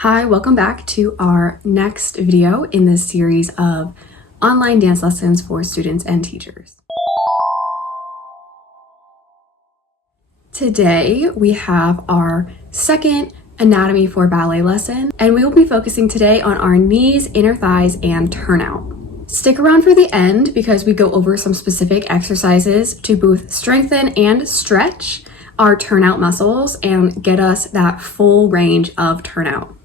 Hi, welcome back to our next video in this series of online dance lessons for students and teachers. Today, we have our second anatomy for ballet lesson, and we will be focusing today on our knees, inner thighs, and turnout. Stick around for the end because we go over some specific exercises to both strengthen and stretch our turnout muscles and get us that full range of turnout.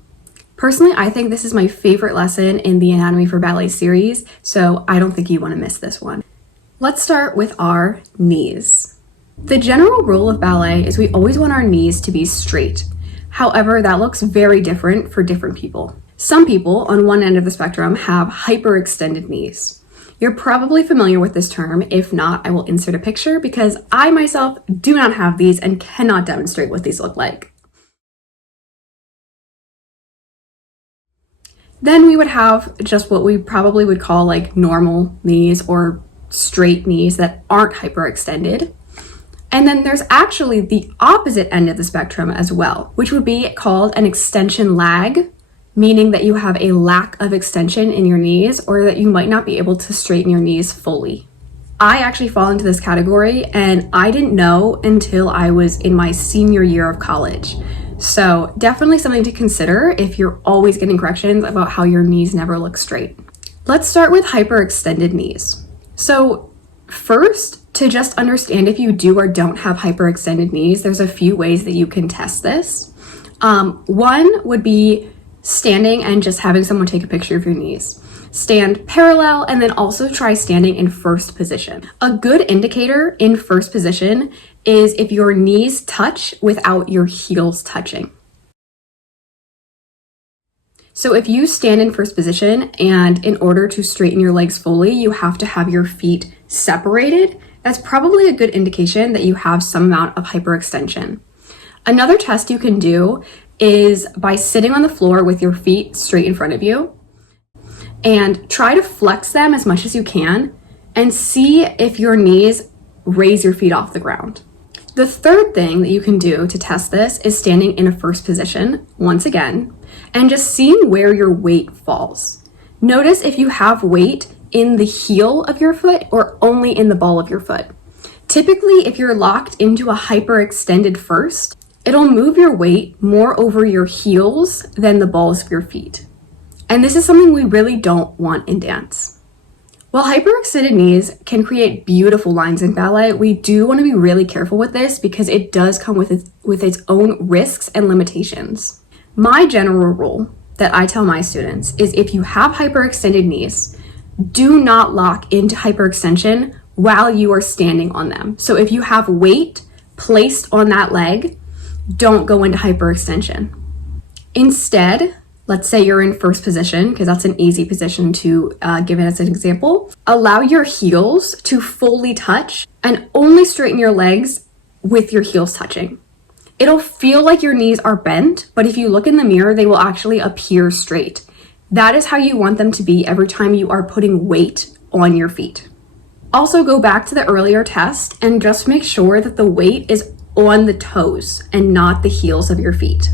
Personally, I think this is my favorite lesson in the Anatomy for Ballet series, so I don't think you want to miss this one. Let's start with our knees. The general rule of ballet is we always want our knees to be straight. However, that looks very different for different people. Some people on one end of the spectrum have hyperextended knees. You're probably familiar with this term. If not, I will insert a picture because I myself do not have these and cannot demonstrate what these look like. Then we would have just what we probably would call like normal knees or straight knees that aren't hyperextended. And then there's actually the opposite end of the spectrum as well, which would be called an extension lag, meaning that you have a lack of extension in your knees or that you might not be able to straighten your knees fully. I actually fall into this category and I didn't know until I was in my senior year of college. So definitely something to consider if you're always getting corrections about how your knees never look straight. Let's start with hyperextended knees. So first, to just understand if you do or don't have hyperextended knees, there's a few ways that you can test this. One would be standing and just having someone take a picture of your knees. Stand parallel and then also try standing in first position. A good indicator in first position is if your knees touch without your heels touching. So if you stand in first position and in order to straighten your legs fully, you have to have your feet separated, that's probably a good indication that you have some amount of hyperextension. Another test you can do is by sitting on the floor with your feet straight in front of you and try to flex them as much as you can and see if your knees raise your feet off the ground. The third thing that you can do to test this is standing in a first position once again and just seeing where your weight falls. Notice if you have weight in the heel of your foot or only in the ball of your foot. Typically, if you're locked into a hyperextended first, it'll move your weight more over your heels than the balls of your feet. And this is something we really don't want in dance. While hyperextended knees can create beautiful lines in ballet, we do want to be really careful with this because it does come with its own risks and limitations. My general rule that I tell my students is if you have hyperextended knees, do not lock into hyperextension while you are standing on them. So if you have weight placed on that leg, don't go into hyperextension. Instead, let's say you're in first position, because that's an easy position to give it as an example. Allow your heels to fully touch and only straighten your legs with your heels touching. It'll feel like your knees are bent, but if you look in the mirror, they will actually appear straight. That is how you want them to be every time you are putting weight on your feet. Also go back to the earlier test and just make sure that the weight is on the toes and not the heels of your feet.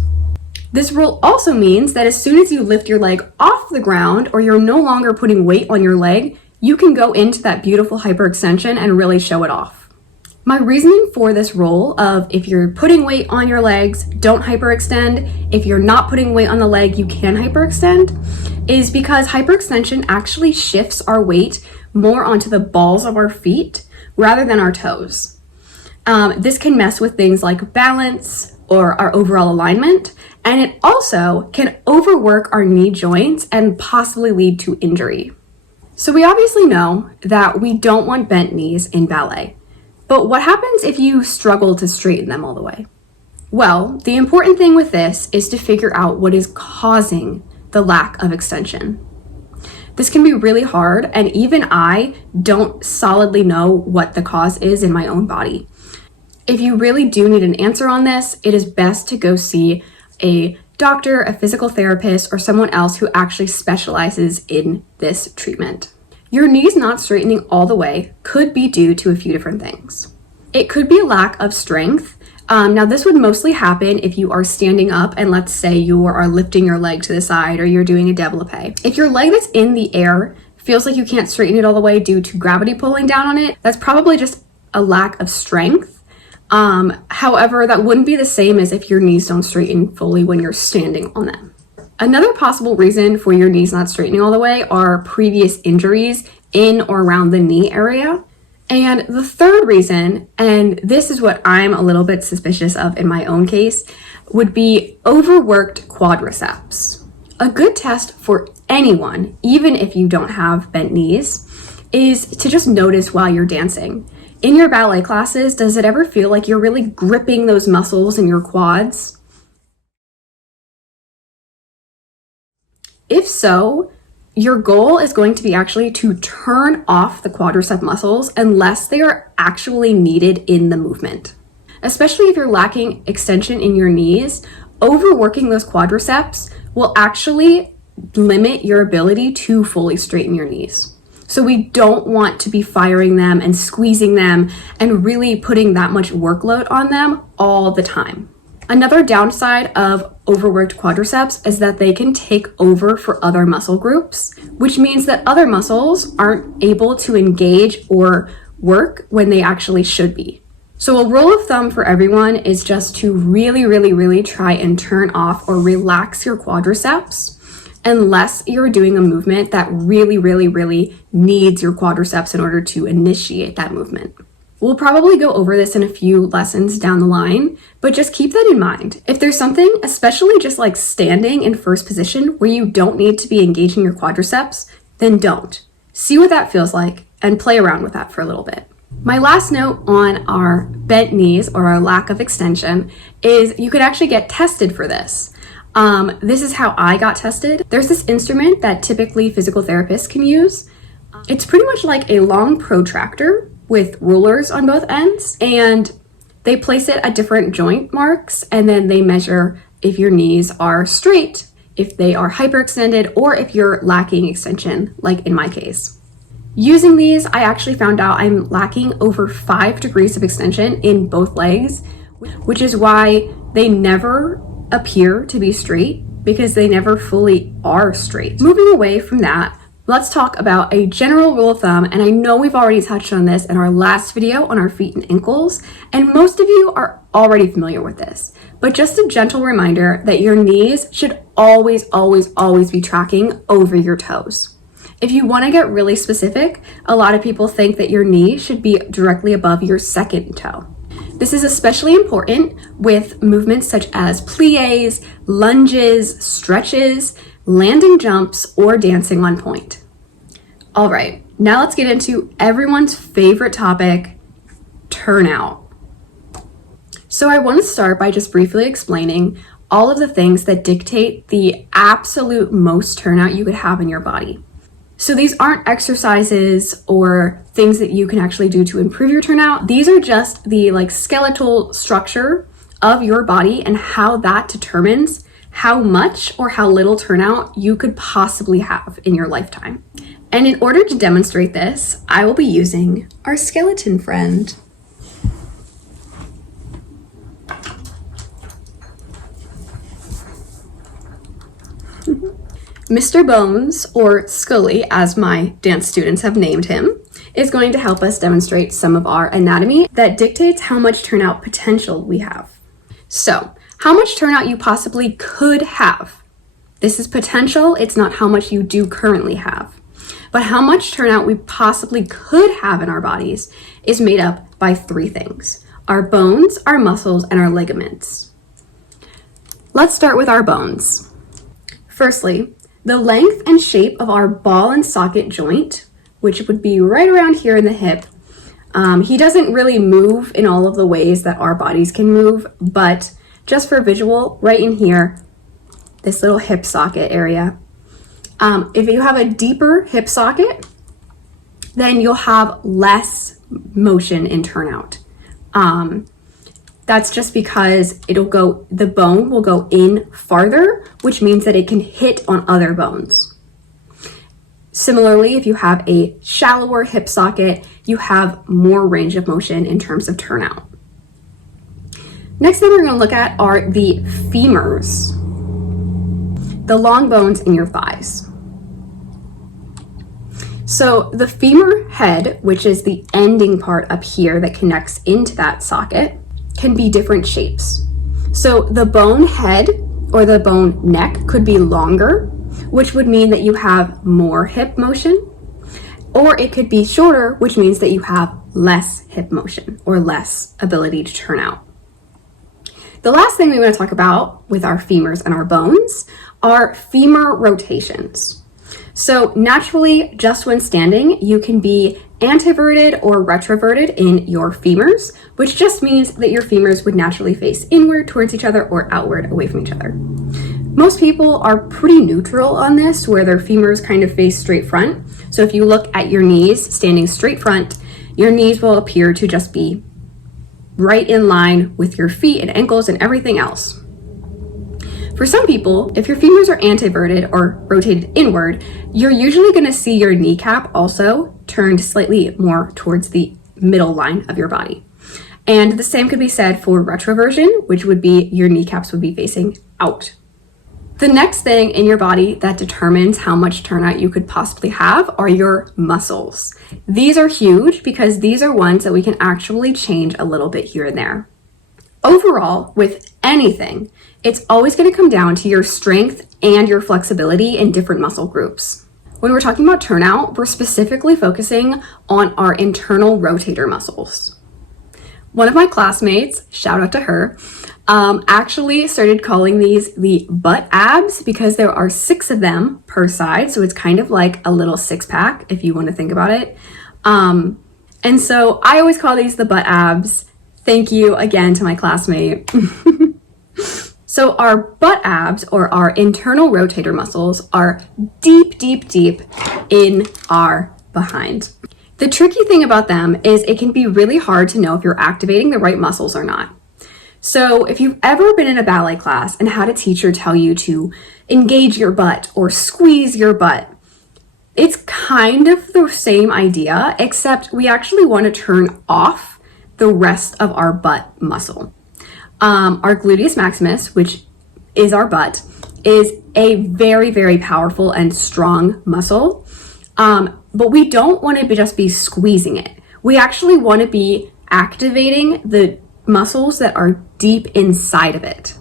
This rule also means that as soon as you lift your leg off the ground or you're no longer putting weight on your leg, you can go into that beautiful hyperextension and really show it off. My reasoning for this rule of if you're putting weight on your legs, don't hyperextend. If you're not putting weight on the leg, you can hyperextend, is because hyperextension actually shifts our weight more onto the balls of our feet rather than our toes. This can mess with things like balance or our overall alignment, and it also can overwork our knee joints and possibly lead to injury. So we obviously know that we don't want bent knees in ballet, but what happens if you struggle to straighten them all the way? Well, the important thing with this is to figure out what is causing the lack of extension. This can be really hard, and even I don't solidly know what the cause is in my own body. If you really do need an answer on this, it is best to go see a doctor, a physical therapist, or someone else who actually specializes in this treatment. Your knees not straightening all the way could be due to a few different things. It could be a lack of strength Now this would mostly happen if you are standing up and let's say you are lifting your leg to the side or you're doing a développé. If your leg that's in the air feels like you can't straighten it all the way due to gravity pulling down on it, that's probably just a lack of strength. However, that wouldn't be the same as if your knees don't straighten fully when you're standing on them. Another possible reason for your knees not straightening all the way are previous injuries in or around the knee area. And the third reason, and this is what I'm a little bit suspicious of in my own case, would be overworked quadriceps. A good test for anyone, even if you don't have bent knees, is to just notice while you're dancing. In your ballet classes, does it ever feel like you're really gripping those muscles in your quads? If so, your goal is going to be actually to turn off the quadricep muscles unless they are actually needed in the movement. Especially if you're lacking extension in your knees, overworking those quadriceps will actually limit your ability to fully straighten your knees. So we don't want to be firing them and squeezing them and really putting that much workload on them all the time. Another downside of overworked quadriceps is that they can take over for other muscle groups, which means that other muscles aren't able to engage or work when they actually should be. So a rule of thumb for everyone is just to really try and turn off or relax your quadriceps unless you're doing a movement that really needs your quadriceps in order to initiate that movement. We'll probably go over this in a few lessons down the line, but just keep that in mind. If there's something, especially just like standing in first position where you don't need to be engaging your quadriceps, then don't. See what that feels like and play around with that for a little bit. My last note on our bent knees or our lack of extension is you could actually get tested for this. This is how I got tested. There's this instrument that typically physical therapists can use. It's pretty much like a long protractor with rulers on both ends, and they place it at different joint marks, and then they measure if your knees are straight, if they are hyperextended, or if you're lacking extension, like in my case. Using these, I actually found out I'm lacking over 5 degrees of extension in both legs, which is why they never appear to be straight, because they never fully are straight. Moving away from that, let's talk about a general rule of thumb, and I know we've already touched on this in our last video on our feet and ankles, and most of you are already familiar with this, but just a gentle reminder that your knees should always be tracking over your toes. If you want to get really specific, a lot of people think that your knee should be directly above your second toe. This is especially important with movements such as pliés, lunges, stretches, landing jumps, or dancing on point. All right, now let's get into everyone's favorite topic, turnout. So I want to start by just briefly explaining all of the things that dictate the absolute most turnout you could have in your body. So these aren't exercises or things that you can actually do to improve your turnout. These are just the skeletal structure of your body and how that determines how much or how little turnout you could possibly have in your lifetime. And in order to demonstrate this, I will be using our skeleton friend. Mr. Bones, or Scully, as my dance students have named him, is going to help us demonstrate some of our anatomy that dictates how much turnout potential we have. So, how much turnout you possibly could have. This is potential, it's not how much you do currently have. But how much turnout we possibly could have in our bodies is made up by 3 things: our bones, our muscles, and our ligaments. Let's start with our bones. Firstly, the length and shape of our ball and socket joint, which would be right around here in the hip. He doesn't really move in all of the ways that our bodies can move, but just for visual, right in here, this little hip socket area. If you have a deeper hip socket, then you'll have less motion in turnout. That's just because the bone will go in farther, which means that it can hit on other bones. Similarly, if you have a shallower hip socket, you have more range of motion in terms of turnout. Next thing we're going to look at are the femurs, the long bones in your thighs. So the femur head, which is the ending part up here that connects into that socket, can be different shapes. So the bone head or the bone neck could be longer, which would mean that you have more hip motion, or it could be shorter, which means that you have less hip motion or less ability to turn out. The last thing we want to talk about with our femurs and our bones are femur rotations. So naturally, just when standing, you can be anteverted or retroverted in your femurs, which just means that your femurs would naturally face inward towards each other or outward away from each other. Most people are pretty neutral on this, where their femurs kind of face straight front. So if you look at your knees standing straight front, your knees will appear to just be right in line with your feet and ankles and everything else. For some people, if your femurs are anteverted or rotated inward, you're usually going to see your kneecap also turned slightly more towards the middle line of your body. And the same could be said for retroversion, which would be your kneecaps would be facing out. The next thing in your body that determines how much turnout you could possibly have are your muscles. These are huge because these are ones that we can actually change a little bit here and there. Overall, with anything, it's always going to come down to your strength and your flexibility in different muscle groups. When we're talking about turnout, we're specifically focusing on our internal rotator muscles. One of my classmates, shout out to her, actually started calling these the butt abs because there are 6 of them per side. So it's kind of like a little 6-pack if you want to think about it. And so I always call these the butt abs. Thank you again to my classmate. So our butt abs, or our internal rotator muscles, are deep, deep, deep in our behind. The tricky thing about them is it can be really hard to know if you're activating the right muscles or not. So if you've ever been in a ballet class and had a teacher tell you to engage your butt or squeeze your butt, it's kind of the same idea, except we actually want to turn off the rest of our butt muscle. Our gluteus maximus, which is our butt, is a very, very powerful and strong muscle. But we don't want to just be squeezing it. We actually want to be activating the muscles that are deep inside of it.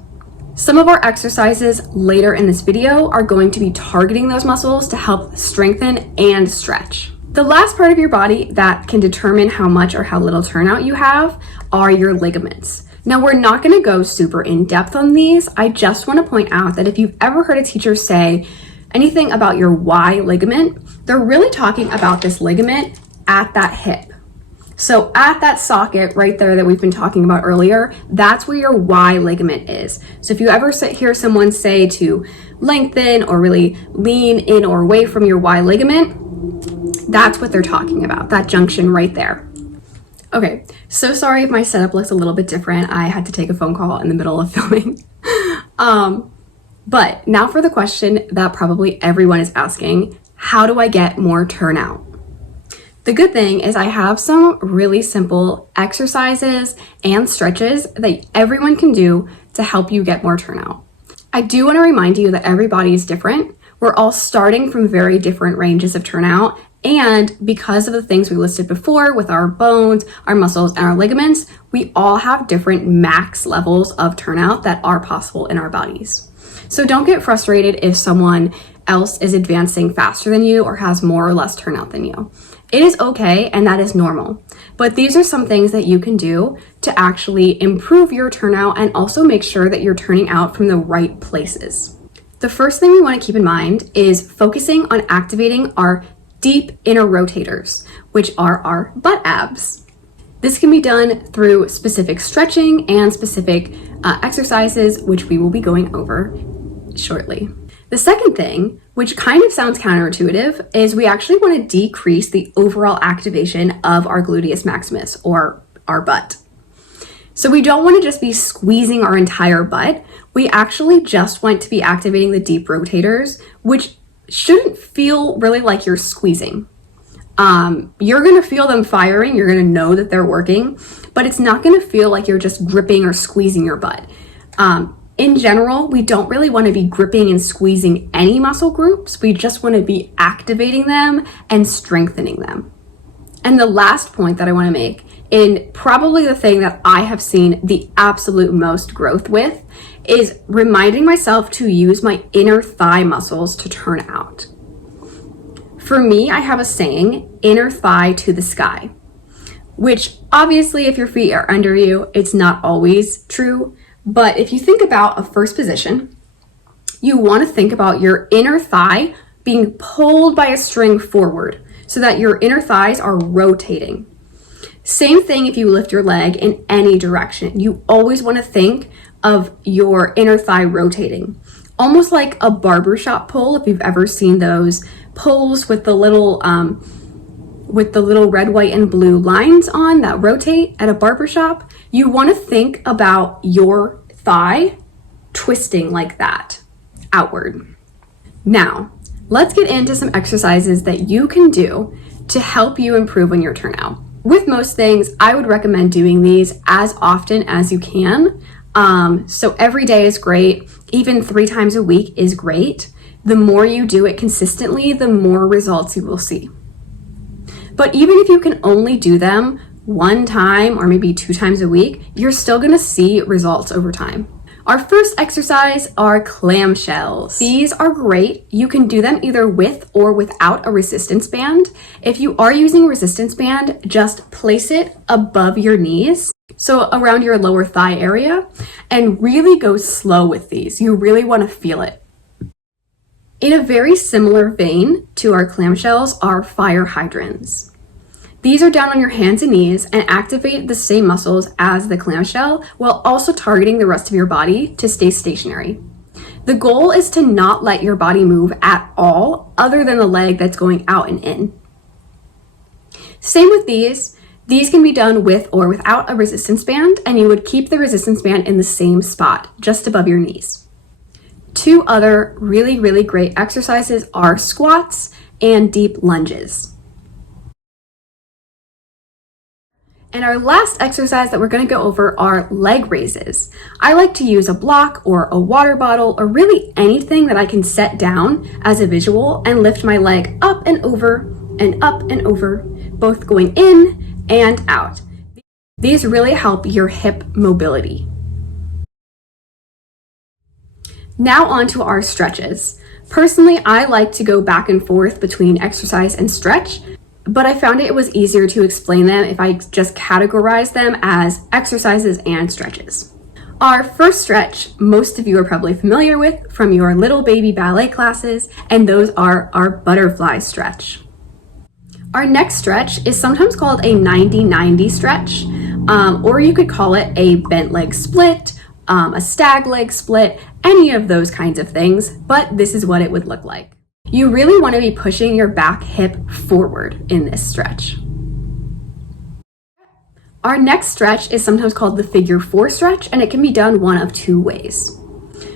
Some of our exercises later in this video are going to be targeting those muscles to help strengthen and stretch. The last part of your body that can determine how much or how little turnout you have are your ligaments. Now, we're not going to go super in depth on these. I just want to point out that if you've ever heard a teacher say anything about your Y ligament, they're really talking about this ligament at that hip. So at that socket right there that we've been talking about earlier, that's where your Y ligament is. So if you ever hear someone say to lengthen or really lean in or away from your Y ligament, that's what they're talking about, that junction right there. Okay, so sorry if my setup looks a little bit different. I had to take a phone call in the middle of filming. But now for the question that probably everyone is asking, how do I get more turnout? The good thing is I have some really simple exercises and stretches that everyone can do to help you get more turnout. I do want to remind you that every body is different. We're all starting from very different ranges of turnout. And because of the things we listed before with our bones, our muscles, and our ligaments, we all have different max levels of turnout that are possible in our bodies. So don't get frustrated if someone else is advancing faster than you or has more or less turnout than you. It is okay, and that is normal. But these are some things that you can do to actually improve your turnout and also make sure that you're turning out from the right places. The first thing we want to keep in mind is focusing on activating our deep inner rotators, which are our butt abs. This can be done through specific stretching and specific exercises, which we will be going over shortly. The second thing, which kind of sounds counterintuitive, is we actually want to decrease the overall activation of our gluteus maximus, or our butt. So we don't want to just be squeezing our entire butt. We actually just want to be activating the deep rotators, which shouldn't feel really like you're squeezing. You're going to feel them firing. You're going to know that they're working, but it's not going to feel like you're just gripping or squeezing your butt. In general, we don't really want to be gripping and squeezing any muscle groups. We just want to be activating them and strengthening them. And the last point that I want to make, and probably the thing that I have seen the absolute most growth with, is reminding myself to use my inner thigh muscles to turn out. For me, I have a saying, inner thigh to the sky, which obviously if your feet are under you, it's not always true. But if you think about a first position, you want to think about your inner thigh being pulled by a string forward so that your inner thighs are rotating. Same thing if you lift your leg in any direction. You always want to think of your inner thigh rotating, almost like a barbershop pull. If you've ever seen those pulls with the little red, white, and blue lines on that rotate at a barbershop, you want to think about your thigh twisting like that outward. Now, let's get into some exercises that you can do to help you improve on your turnout. With most things, I would recommend doing these as often as you can. So every day is great. Even 3 times a week is great. The more you do it consistently, the more results you will see. But even if you can only do them 1 time or maybe 2 times a week, you're still going to see results over time. Our first exercise are clamshells. These are great. You can do them either with or without a resistance band. If you are using a resistance band, just place it above your knees, so around your lower thigh area, and really go slow with these. You really want to feel it. In a very similar vein to our clamshells are fire hydrants. These are down on your hands and knees and activate the same muscles as the clamshell while also targeting the rest of your body to stay stationary. The goal is to not let your body move at all other than the leg that's going out and in. Same with these. These can be done with or without a resistance band, and you would keep the resistance band in the same spot, just above your knees. 2 other really, really great exercises are squats and deep lunges. And our last exercise that we're going to go over are leg raises. I like to use a block or a water bottle or really anything that I can set down as a visual and lift my leg up and over, both going in and out. These really help your hip mobility. Now on to our stretches. Personally, I like to go back and forth between exercise and stretch, but I found it was easier to explain them if I just categorize them as exercises and stretches. Our first stretch, most of you are probably familiar with from your little baby ballet classes, and those are our butterfly stretch. Our next stretch is sometimes called a 90-90 stretch, or you could call it a bent leg split, a stag leg split, any of those kinds of things, but this is what it would look like. You really want to be pushing your back hip forward in this stretch. Our next stretch is sometimes called the figure 4 stretch, and it can be done one of 2 ways.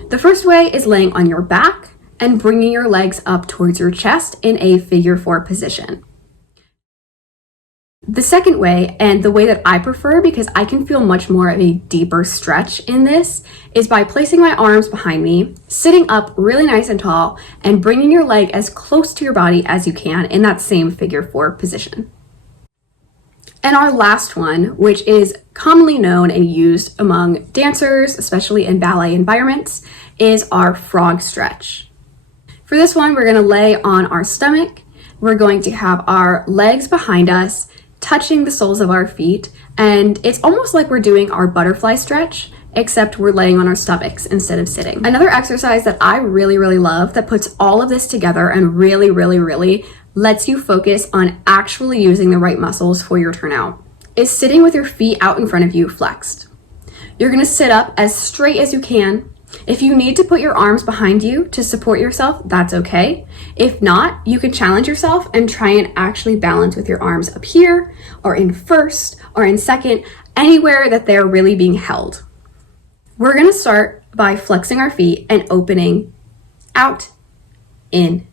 The first way is laying on your back and bringing your legs up towards your chest in a figure 4 position. The second way, and the way that I prefer because I can feel much more of a deeper stretch in this, is by placing my arms behind me, sitting up really nice and tall, and bringing your leg as close to your body as you can in that same figure 4 position. And our last one, which is commonly known and used among dancers, especially in ballet environments, is our frog stretch. For this one, we're going to lay on our stomach. We're going to have our legs behind us, touching the soles of our feet, and it's almost like we're doing our butterfly stretch, except we're laying on our stomachs instead of sitting. Another exercise that I really, really love that puts all of this together and really, really, really lets you focus on actually using the right muscles for your turnout is sitting with your feet out in front of you flexed. You're going to sit up as straight as you can. If you need to put your arms behind you to support yourself, that's okay. If not, you can challenge yourself and try and actually balance with your arms up here or in first or in second, anywhere that they're really being held. We're going to start by flexing our feet and opening out, in,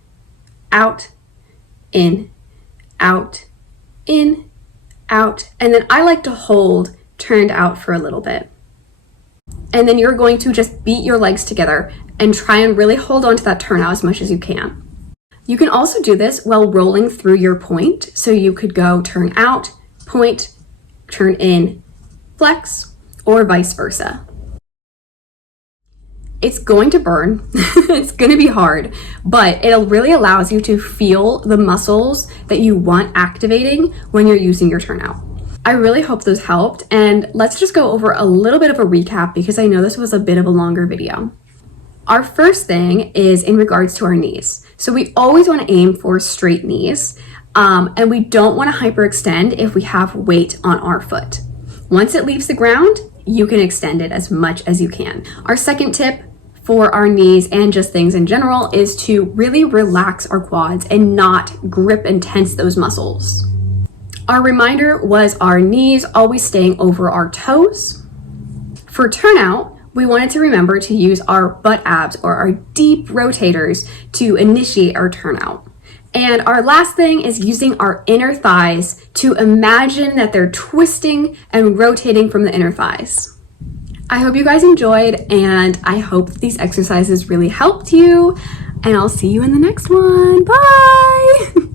out, in, out, in, out, and then I like to hold turned out for a little bit. And then you're going to just beat your legs together and try and really hold on to that turnout as much as you can. You can also do this while rolling through your point. So you could go turn out, point, turn in, flex, or vice versa. It's going to burn, it's going to be hard, but it really allows you to feel the muscles that you want activating when you're using your turnout. I really hope those helped, and let's just go over a little bit of a recap because I know this was a bit of a longer video. Our first thing is in regards to our knees. So we always want to aim for straight knees, and we don't want to hyperextend if we have weight on our foot. Once it leaves the ground, you can extend it as much as you can. Our second tip for our knees and just things in general is to really relax our quads and not grip and tense those muscles. Our reminder was our knees always staying over our toes. For turnout, we wanted to remember to use our butt abs or our deep rotators to initiate our turnout. And our last thing is using our inner thighs to imagine that they're twisting and rotating from the inner thighs. I hope you guys enjoyed, and I hope that these exercises really helped you, and I'll see you in the next one. Bye!